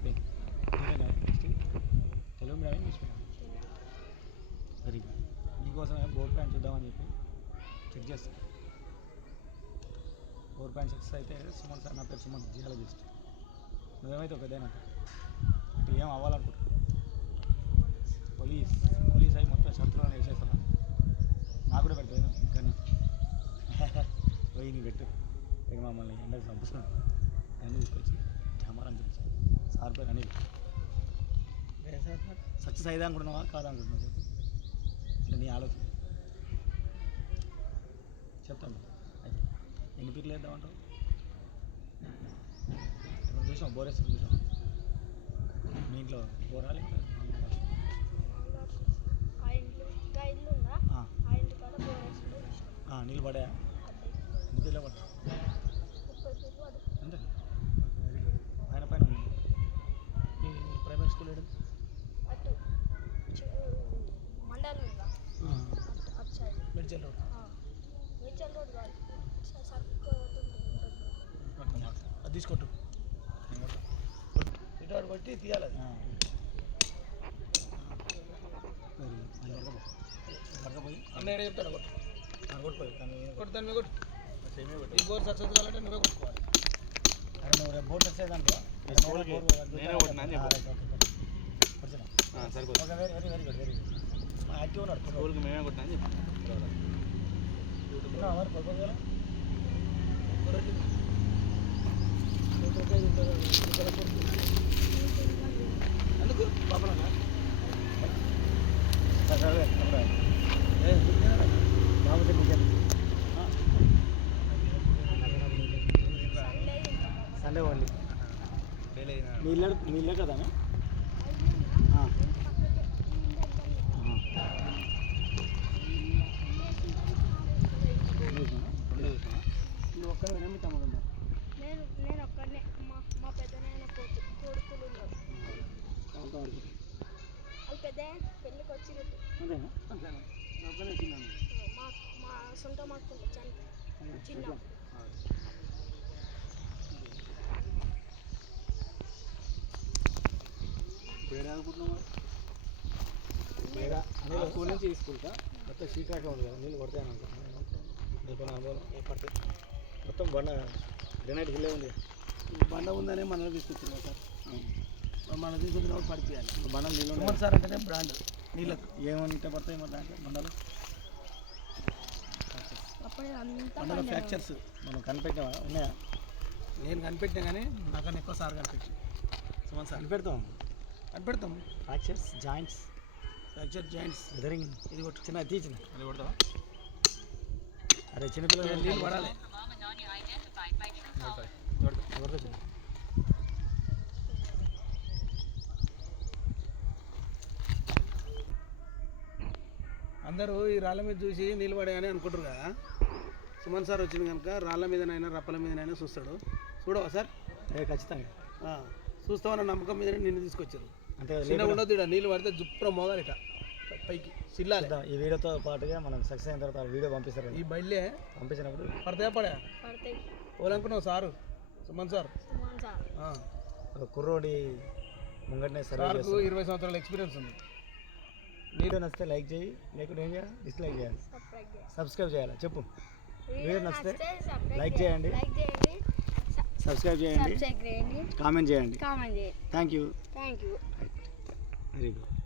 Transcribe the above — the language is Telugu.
అయిపోయింది. Next Telugu medium English medium very good pant చూద్దామని చెప్పి చెక్ చేస్తాను బోర్డ్ ప్యాంట్ సిక్స్ అయితే సుమన్ సార్ నా పేరు సుమన్ జియాలజిస్ట్ నువ్వేమైతే ఒకదేనా అంటే ఏం అవ్వాలనుకుంటున్నావు? పోలీస్ పోలీస్ అయి మొత్తం శత్రువులను వేసేస్తాను నాకు కూడా పెడతాను కానీ పోయి నీ. పెట్టు. ఇక మమ్మల్ని ఎండకు చంపుతున్నాను కానీ తీసుకొచ్చి కెమెరా పిలిచి సార్ పేరు అనిల్ సక్సెస్ అయ్యేదా అనుకుంటున్నావా? కాదా అనుకుంటున్నావు? చెప్పు. అంటే నీ ఆలోచన. చెప్తాను. అయితే ఎన్ని పీట్లు వేద్దామంటావు ఇప్పుడు చూసాం బోరేస్ చూసాం. మీ ఇంట్లో బోరా లేకపోతే మామూలుగా? ఆ. ఇంట్లో ఇంకా ఇల్లు ఉందా ఆ, ఆ ఇంటి కాడ బోరేసిందో ఇష్టం ఆ, నీళ్ళు పడ్డాయా అబ్బాయి ఎన్ని పీట్లు పడ్డా ముప్పై ఫీట్లు పడు అంతే వెరీ గుడ్ పైన పైన ఉంది మీ ప్రైవేట్ స్కూల్ ఏడు అటు చి- మండలం ఉందా అటు అటు side Medchal road Medchal road కాదు స- సర్కు ఉంటుంది అది తీసుకొట్టు ఇటు అటు కొట్టి తీయాలి అది. పడకపోయి అన్న ఏడ చెప్తాడు కొట్టు కొట్టుపోయి కానీ కొట్టు దాని మీద కొట్టు సేమే ఈ బోర్ సక్సెస్ కావాలంటే నువ్వే కొట్టుకోవాలి అరే నువ్వు రేపు బోర్డు వచ్చేదానికి స్కూల్కి నేనే కొట్టినా అని చెప్పు. సరిపోతుంది very very very good very good active ఉన్నాడు స్కూల్కి మేమే కొట్టినా అని చెప్పు ఉన్నావా మరి పడుకోగల అందుకు పాపలా సరే బాబు నీకే సండే ఓన్లీ. మీ ఇల్లే కదా? నువ్వు ఒక్కడే మీ తమ్ముడు ఉన్నారు. నేను నేను ఒక్కడనే. మా మా కొడుకులు ఉన్నారు. అంతవరకు వాళ్ళు పెద్ద పెళ్ళికి వచ్చినట్టు. అంతేనా? చిన్నాను. మా మా సొంత మాకు చని చిన్న. స్కూల్ నుంచి స్కూల్కా మొత్తం శ్రీకాక ఉంది కదా నీళ్ళు కొడతాను అనుకుంటున్నాను. నీకు నా ఏ పడితే మొత్తం బండ గ్రెనైట్ గిల్లే ఉంది. బండ ఉందనే మనల్ని తీసుకొచ్చింది సార్. మన తీసుకొచ్చినప్పుడు పడిపోయాలి బండ నీళ్ళు ఉన్నాయి. సుమన్ సార్ అంటేనే బ్రాండ్. నీళ్ళకు. ఏమంటే పడతాయి మరి దాంట్లో బండలు? అప్పుడే అంతా బండల ఫ్రాక్చర్స్ మనం కనిపెట్టావా ఉన్నాయా? నేను కనిపెట్టినా కానీ నాకన్నా ఎక్కువ సార్ కనిపెట్టి సుమన్ సార్ కనిపెడతాం. కనిపెడతాం. Fractures joints fracture joints weathering ఇది కొట్టు. చిన్న తీసిన అది కొడతావా? అరే చిన్నపిల్లలు నీళ్ళు పడాలి ఎవరితో చిన్న అందరూ ఈ రాళ్ళ మీద చూసి నీళ్ళు పడాయని అనుకుంటారు కదా. సుమన్ సార్ వచ్చింది కనుక రాళ్ళ మీదనైనా రప్పల మీదనైనా చూస్తాడు. చూడవా సార్? ఏ ఖచ్చితంగా. ఆ, చూస్తామన్న నమ్మకం మీదనే నిన్ను తీసుకొచ్చారు. అంటే చిన్న ఉండదు ఇక్కడ నీళ్ళు పడితే జుప్ర మోగాలి ఇట పైకి సిల్లాలి. ఈ వీడియోతో పాటుగా మనం సక్సెస్ అయిన తర్వాత వీడియో పంపిస్తారు ఈ బయలుదే పంపించినప్పుడు. పడతాయా పడా. ఓలనుకున్నావు sir Suman sir. Suman sir. ఆ, ఒక కుర్రోడి ముంగటనే చేస్తాం ఇరవై సంవత్సరాల ఎక్స్పీరియన్స్ ఉంది. వీడియో నచ్చితే లైక్ చేయి లేకుంటే ఏం చేయాలి? డిస్లైక్ చేయాలి. సబ్స్క్రైబ్ చేయాలి? చెప్పు. వీడియో నచ్చితే లైక్ చేయండి. సబ్స్క్రైబ్ చేయండి. కామెంట్ చేయండి. Thank you. Thank you. Very good.